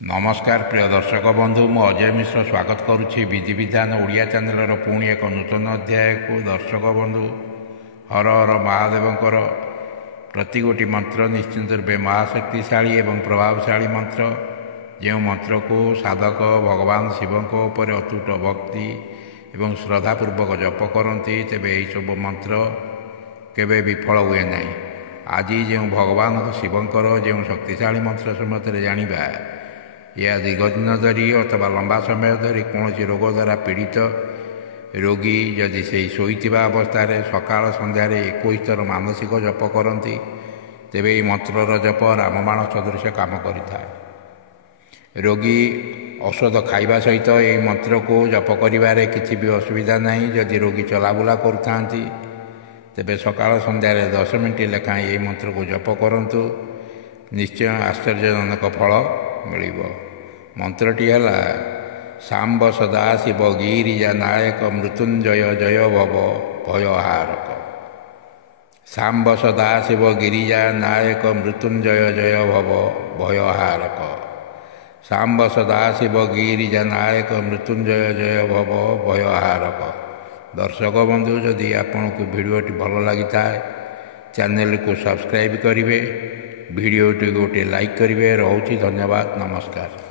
नमस्कार प्रिय दर्शक बंधु मु अजय मिश्र स्वागत करुच्ची विधि विधान ओडिया चैनल पुणी एक नूतन अध्याय को दर्शक बंधु हर हर महादेवंकर प्रति गोटी मंत्र निश्चिंत रूपे महाशक्तिशाली एवं प्रभावशाली मंत्र जो मंत्र को साधक भगवान शिवों उपर अतुट भक्ति एवं श्रद्धापूर्वक जप करती तेबे यही सब मंत्र केवे विफल हुए ना। आज जो भगवान शिवंकर जो शक्तिशाली मंत्र सम्बन्ध जानिबा यह दीर्घदिन धरी अथवा लंबा समय धरी कौन रोग द्वारा पीड़ित रोगी जदि से शोइथिबा अवस्था सकाल संध्यार 21 थर मानसिक जप करती तेबे यह मंत्रर जप रामबाण सदृश काम करिथाए। रोगी औषध खाइबा सहित यह मंत्र को जप करिबारे किछि भी असुविधा नहीं। जदि रोगी चलाबुला करुथांती तेबे सकाल संध्यार 10 मिनिट लेखाएं यह मंत्र को जप करंतु, निश्चय आश्चर्यजनक फल मिलिबो। मंत्रटी है सांब सदा शिव गिरिजा नायक मृत्युंजय जय भव भयहारक। सांब सदा शिव गिरिजा नायक मृत्युंजय जय भव भयहारक। सांब सदा शिव गिरिजा नायक मृत्युंजय जय भव भयहारक। दर्शक बंधु जदि आपन को भिडियोटी भल लगी थाए चैनल को सब्सक्राइब करेंगे, भिडियोटी गोटे लाइक करेंगे। रोची धन्यवाद, नमस्कार।